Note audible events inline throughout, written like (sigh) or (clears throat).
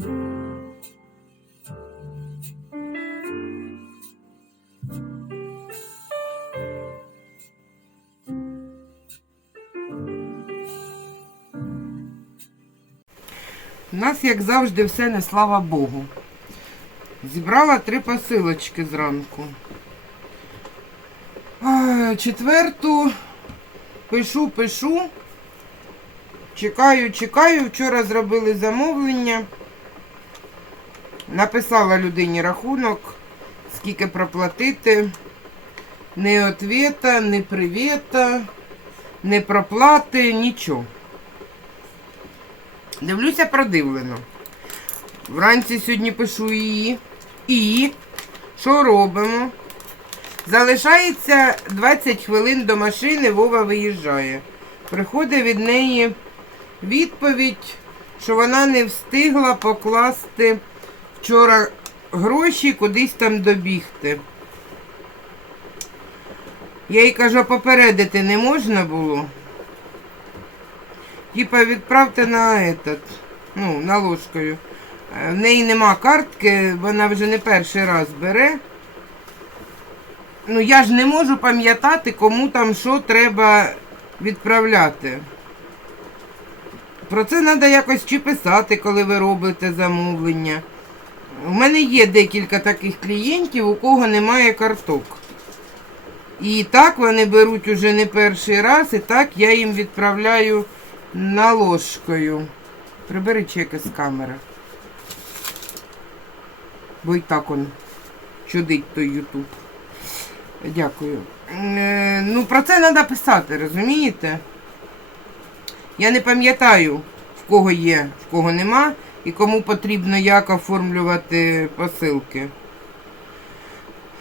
У нас, як завжди, все не слава Богу. Зібрала три посилочки зранку. Четверту пишу, пишу. Чекаю, чекаю. Вчора зробили замовлення. Написала людині рахунок, скільки проплатити. Ні ответа, ні привіта, ні проплати, нічого. Дивлюся продивлено. Вранці сьогодні пишу її. І що робимо? Залишається 20 хвилин до машини, Вова виїжджає. Приходить від неї відповідь, що вона не встигла покласти вчора гроші кудись там добігти. Я їй кажу, попередити не можна було. Типа відправте на этот, ну, на ложкою. Е, В неї нема картки, вона вже не перший раз бере. Ну, я ж не можу пам'ятати, кому там що треба відправляти. Про це треба якось чи писати, коли ви робите замовлення. У мене є декілька таких клієнтів, у кого немає карток. І так вони беруть уже не перший раз, і так я їм відправляю наложкою. Прибери чеки з камери. Бо і так он чудить той Ютуб. Дякую. Е, ну, про це треба писати, розумієте? Я не пам'ятаю, в кого є, в кого нема, і кому потрібно як оформлювати посилки.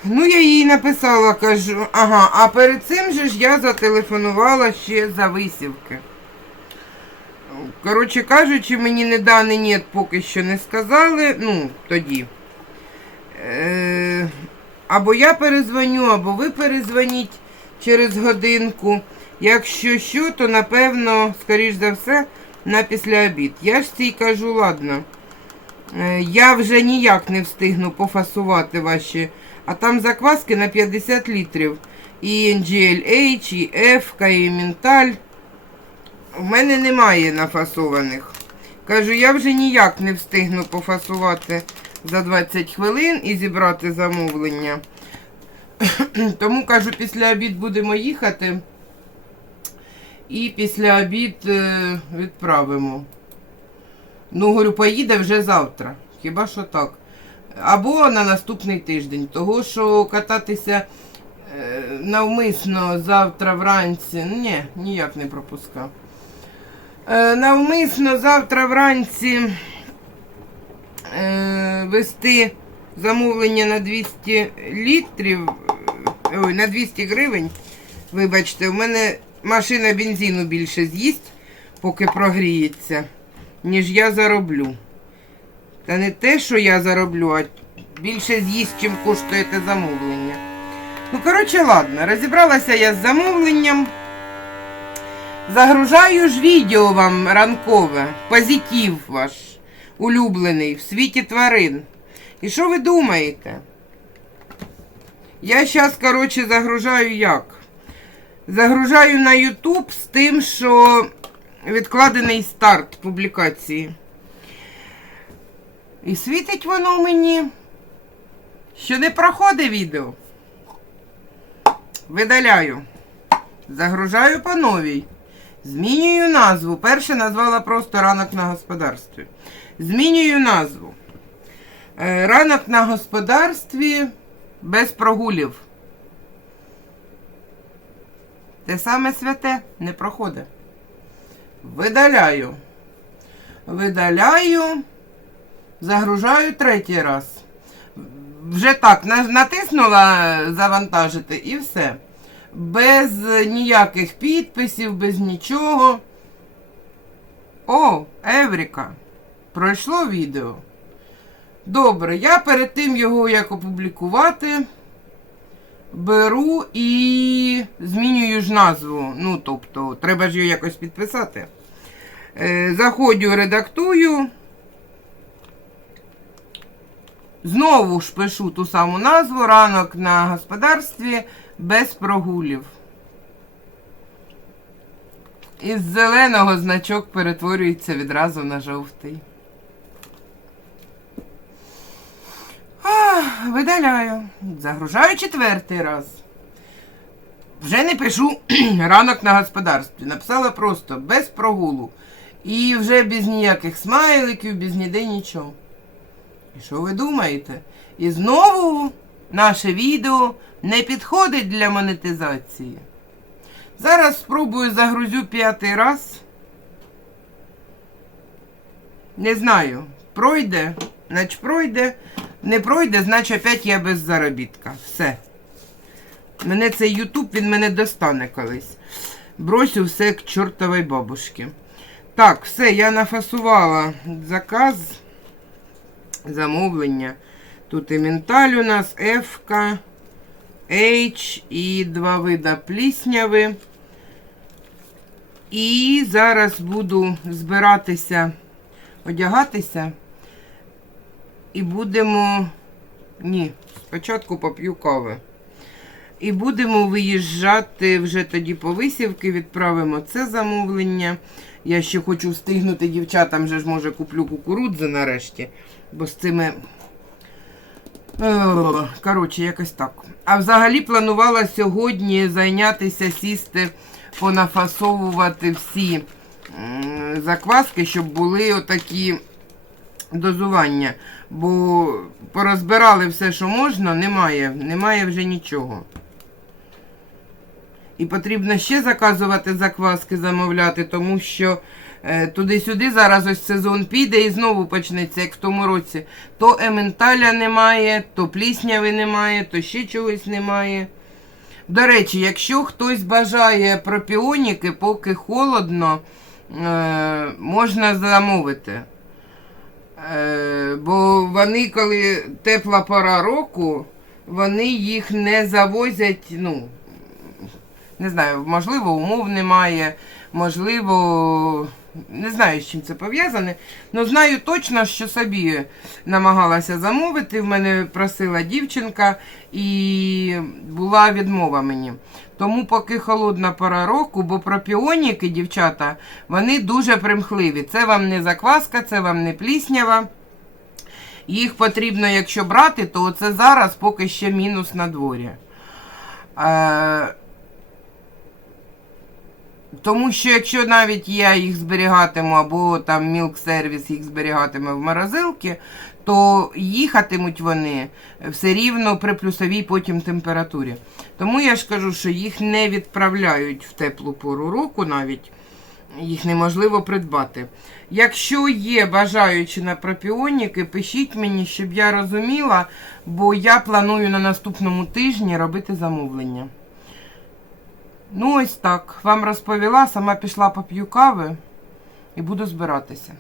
Ну, я їй написала, кажу, ага, а перед цим же ж я зателефонувала ще за висівки. Коротше кажучи, мені не да, не ні, поки що не сказали. Ну, тоді. Е, або я перезвоню, або ви перезвоніть через годинку. Якщо що, то напевно, скоріш за все, на післяобід. Я ж цій кажу, ладно. Е, я вже ніяк не встигну пофасувати ваші. А там закваски на 50 літрів. І NGLH, і F, і Менталь. У мене немає нафасованих. Кажу, я вже ніяк не встигну пофасувати за 20 хвилин і зібрати замовлення. (coughs) Тому кажу, після обід будемо їхати. І після обід е, відправимо. Ну, говорю, поїде вже завтра. Хіба що так? Або на наступний тиждень. Того, що кататися е, навмисно завтра вранці. Ні, ніяк не пропускав. Е, навмисно завтра вранці вести замовлення на 200 літрів, ой, на 200 гривень. Вибачте, у мене машина бензину більше з'їсть, поки прогріється, ніж я зароблю. Та не те, що я зароблю, а більше з'їсть, чим коштує те замовлення. Ну, коротше, ладно, розібралася я з замовленням. Загружаю ж відео вам ранкове, позитив ваш улюблений в світі тварин. І що ви думаєте? Я зараз, коротше, загружаю як? Загружаю на YouTube з тим, що відкладений старт публікації. І світить воно мені, що не проходить відео. Видаляю. Загружаю по новій. Змінюю назву. Перше назвала просто ранок на господарстві. Змінюю назву. Е, Ранок на господарстві без прогулів. Те саме святе не проходить. Видаляю. Видаляю. Загружаю третій раз. Вже так, натиснула завантажити і все. Без ніяких підписів, без нічого. О, Евріка. Пройшло відео. Добре, я перед тим його як опублікувати. Беру і змінюю ж назву. Ну, тобто, треба ж його якось підписати. Е, заходжу, редактую. Знову ж пишу ту саму назву ранок на господарстві без прогулів. Із зеленого значок перетворюється відразу на жовтий. Видаляю. Загружаю четвертий раз. Вже не пишу (clears throat) ранок на господарстві. Написала просто без прогулу. І вже без ніяких смайликів, без ніде нічого. І що ви думаєте? І знову наше відео не підходить для монетизації. Зараз спробую загрузю п'ятий раз. Не знаю, пройде, значить пройде. Не пройде, значить опять я без заробітка. Все. Мене цей Ютуб, він мене достане колись. Бросю все к чортовій бабушці. Так, все, я нафасувала заказ, замовлення. Тут і менталь у нас, F, H і два вида плісняви. І зараз буду збиратися, одягатися. І будемо. Ні, спочатку поп'ю кави. І будемо виїжджати вже тоді по висівки, відправимо це замовлення. Я ще хочу встигнути дівчатам, вже ж може куплю кукурудзи нарешті, бо з цими. Е, Коротше, якось так. А взагалі планувала сьогодні зайнятися, сісти, понафасовувати всі закваски, щоб були отакі дозування. Бо порозбирали все, що можна, немає, немає вже нічого. І потрібно ще заказувати закваски, замовляти, тому що е, туди-сюди зараз ось сезон піде і знову почнеться, як в тому році. То ементаля немає, то плісняви немає, то ще чогось немає. До речі, якщо хтось бажає пропіоніки, поки холодно, е, можна замовити. Е, бо вони, коли тепла пора року, вони їх не завозять, ну, не знаю, можливо, умов немає, можливо, не знаю, з чим це пов'язане. але знаю точно, що собі намагалася замовити. В мене просила дівчинка і була відмова мені. Тому поки холодна пора року, бо пропіоніки, дівчата, вони дуже примхливі. Це вам не закваска, це вам не пліснява. Їх потрібно, якщо брати, то це зараз поки ще мінус на дворі. Е, тому що якщо навіть я їх зберігатиму, або там мілк сервіс їх зберігатиме в морозилці, то їхатимуть вони все рівно при плюсовій потім температурі. Тому я ж кажу, що їх не відправляють в теплу пору року навіть. Їх неможливо придбати. Якщо є бажаючі на пропіоніки, пишіть мені, щоб я розуміла, бо я планую на наступному тижні робити замовлення. Ну, ось так. Вам розповіла, сама пішла поп'ю кави і буду збиратися.